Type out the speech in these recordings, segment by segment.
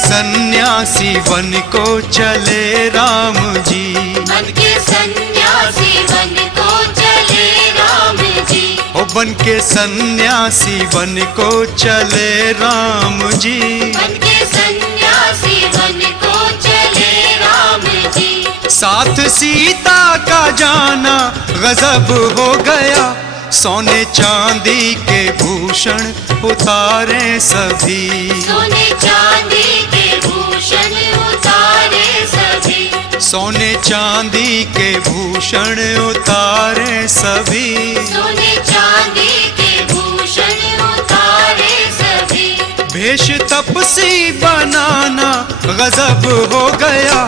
सन्यासी बन को चले राम जी, बन के सन्यासी बन को चले राम जी, ओ बन के सन्यासी बन को चले राम जी, बन के सन्यासी बन को चले राम जी। साथ सीता का जाना गजब हो गया, सोने चांदी के भूषण उतारे सभी, सोने चांदी के भूषण उतारे सभी, सोने चांदी के भूषण उतारे सभी, सोने चांदी के भूषण उतारे सभी। भेष तपसी बनाना गजब हो गया,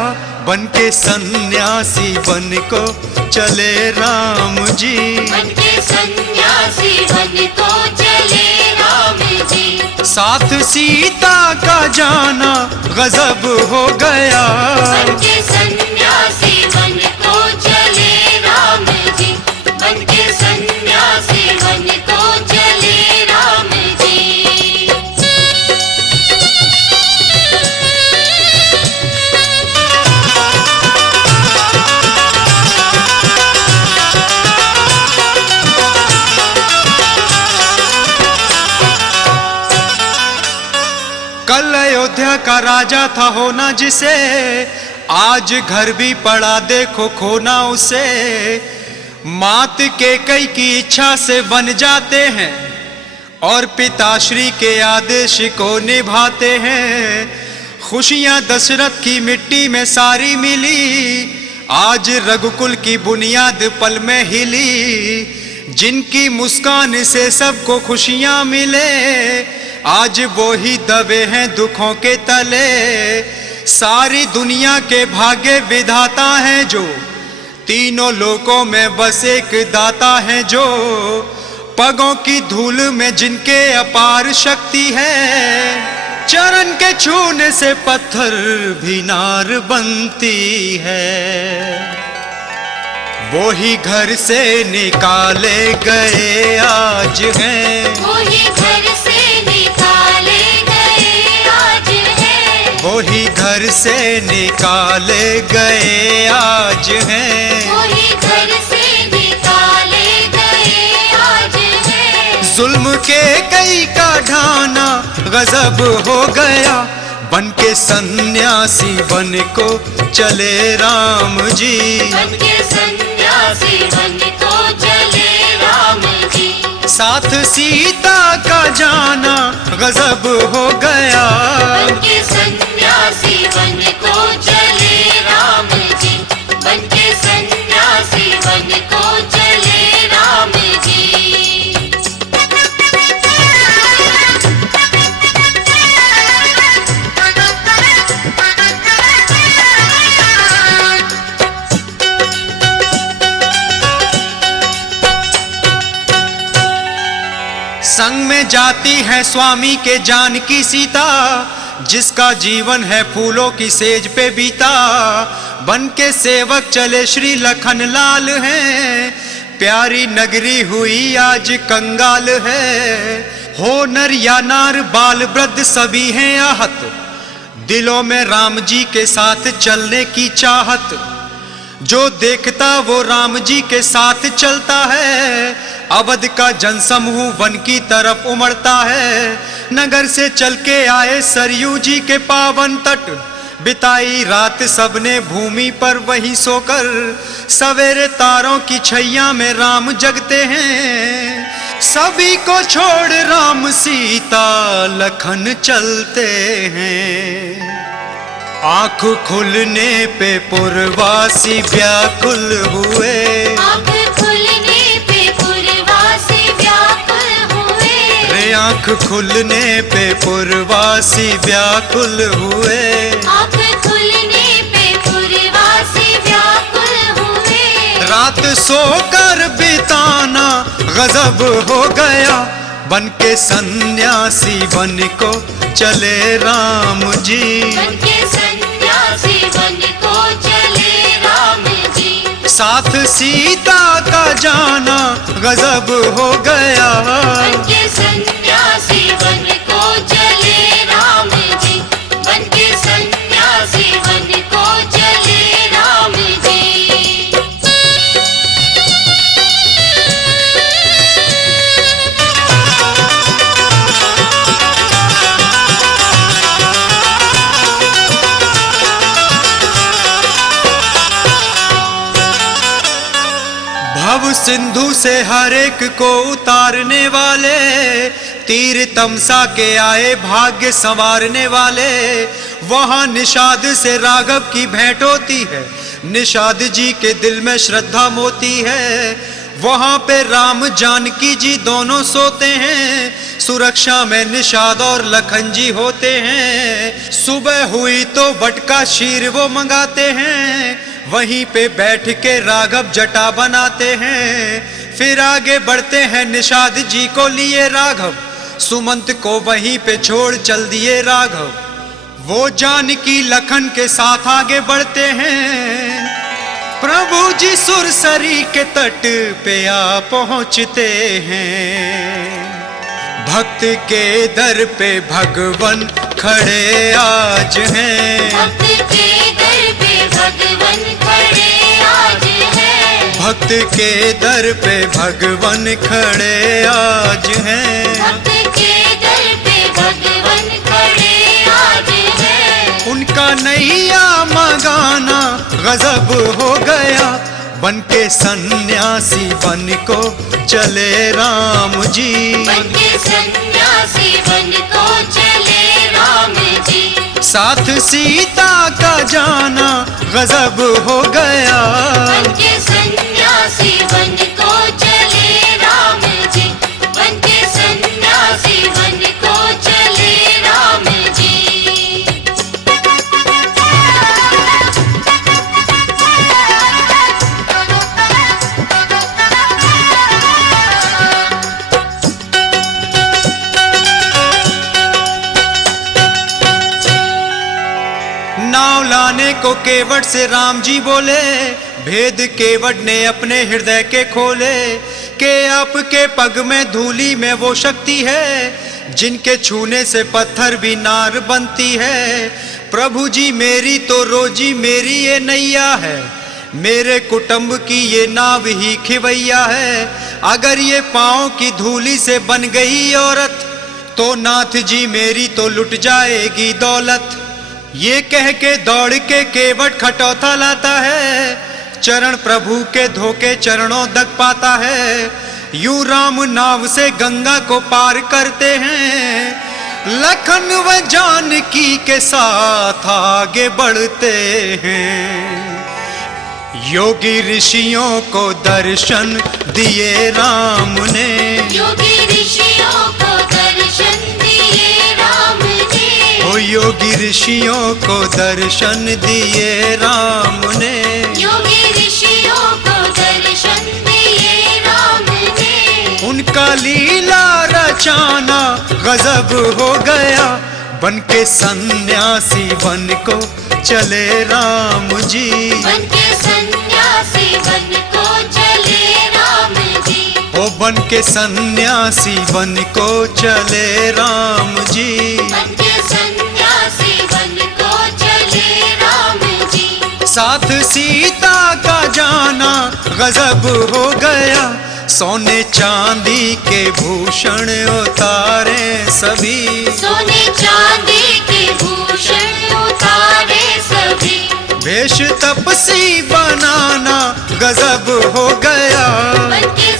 बन के सन्यासी बन को चले राम जी, बन के सन्यासी बन को चले राम जी। साथ सीता का जाना गजब हो गया, बन के सन्यासी बन को चले राम जी, बन के सन्यासी बन को चले राम जी। कल अयोध्या का राजा था होना जिसे, आज घर भी पड़ा देखो खोना उसे। मात के कई की इच्छा से बन जाते हैं और पिताश्री के आदेश को निभाते हैं। खुशियां दशरथ की मिट्टी में सारी मिली, आज रघुकुल की बुनियाद पल में हिली। जिनकी मुस्कान से सबको खुशियां मिले, आज वो ही दबे हैं दुखों के तले। सारी दुनिया के भाग्य विधाता हैं जो, तीनों लोकों में बस एक दाता है जो। पगों की धूल में जिनके अपार शक्ति है, चरण के छूने से पत्थर भी नार बनती है। वो ही घर से निकाले गए आज हैं, वो ही घर से निकाले गए आज हैं, वो ही घर से निकाले गए आज हैं। वो ही घर से निकाले गए आज हैं। जुल्म के कई का ढाना गजब हो गया, बन के सन्यासी बन को चले राम जी, बन के सन्यासी बन को चले राम जी। साथ सीता का जाना गजब हो गया, बन के सन्यासी बन को चले राम जी, बन के सन्यासी बन को चले राम जी। संग में जाती है स्वामी के जानकी सीता, जिसका जीवन है फूलों की सेज पे बीता। बन के सेवक चले श्री लखन लाल हैं, प्यारी नगरी हुई आज कंगाल है। हो नर या नार बाल वृद्ध सभी हैं आहत, दिलों में राम जी के साथ चलने की चाहत। जो देखता वो राम जी के साथ चलता है, अवध का जनसमूह वन की तरफ उमड़ता है। नगर से चल के आए सरयू जी के पावन तट, बिताई रात सबने भूमि पर वहीं सोकर। सवेरे तारों की छैया में राम जगते हैं, सभी को छोड़ राम सीता लखन चलते हैं। आँख खुलने पे पुरवासी व्याकुल हुए, आँख खुलने पे पुरवासी व्याकुल हुए, रे आँख खुलने पे पुरवासी व्याकुल हुए। आँख खुलने पे पुरवासी व्याकुल हुए। रात सोकर बिताना गजब हो गया, बन के सन्यासी बन को चले राम जी, बन के सन्यासी बन को चले राम जी। साथ सीता का जाना गजब हो गया, बन के सन्यासी बन को चले राम जी, बन के सिंधु से हर एक को उतारने वाले, तीर तमसा के आए भाग्य संवारने वाले। वहाँ निषाद से राघव की भेंट होती है, निषाद जी के दिल में श्रद्धा मोती है। वहाँ पे राम जानकी जी दोनों सोते हैं, सुरक्षा में निषाद और लखन जी होते हैं। सुबह हुई तो वटका शीर वो मंगाते हैं, वहीं पे बैठ के राघव जटा बनाते हैं। फिर आगे बढ़ते हैं निषाद जी को लिए राघव, सुमंत को वहीं पे छोड़ चल दिए राघव। वो जानकी लखन के साथ आगे बढ़ते हैं, प्रभु जी सुरसरी के तट पे आ पहुंचते हैं। भक्त के दर पे भगवन खड़े आज हैं, भक्त के दर पे भगवन खड़े आज हैं, भक्त के दर पे भगवन खड़े आज हैं। भक्त के दर पे भगवन खड़े आज हैं। उनका नैया मगाना गजब हो गया, बन के सन्यासी बन को चले राम जी। बन के सन्यासी बन को चले राम जी। साथ सीता का जाना गजब हो गया, बन के सन्यासी बन को चले राम जी। बन के सन्यासी बन को चले राम जी। नाव लाने को केवट से राम जी बोले, भेद केवट ने अपने हृदय के खोले। के आपके पग में धूली में वो शक्ति है, जिनके छूने से पत्थर भी नार बनती है। प्रभु जी मेरी तो रोजी मेरी ये नैया है, मेरे कुटुंब की ये नाव ही खिवैया है। अगर ये पाँव की धूली से बन गई औरत, तो नाथ जी मेरी तो लुट जाएगी दौलत। ये कह के दौड़ के केवट खटौता लाता है, चरण प्रभु के धोके चरणों दग पाता है। यूं राम नाव से गंगा को पार करते हैं, लखन व जानकी के साथ आगे बढ़ते हैं। योगी ऋषियों को दर्शन दिए राम ने, योगी ऋषियों को दर्शन दिए राम ने। ओ योगी ऋषियों को दर्शन दिए राम ने। योगी ऋषियों को दर्शन दिए राम ने। उनका लीला रचाना गजब हो गया, बन के सन्यासी बन को चले राम जी। बन के सन्यासी बन को चले राम जी। ओ बन के सन्यासी बन को चले राम जी। बन के सन्यासी बन को चले राम जी। साथ सीता का जाना गजब हो गया, सोने चांदी के भूषण उतारे सभी। सोने चांदी के भूषण उतारे सभी। वेश तपसी बनाना गजब हो गया, बन के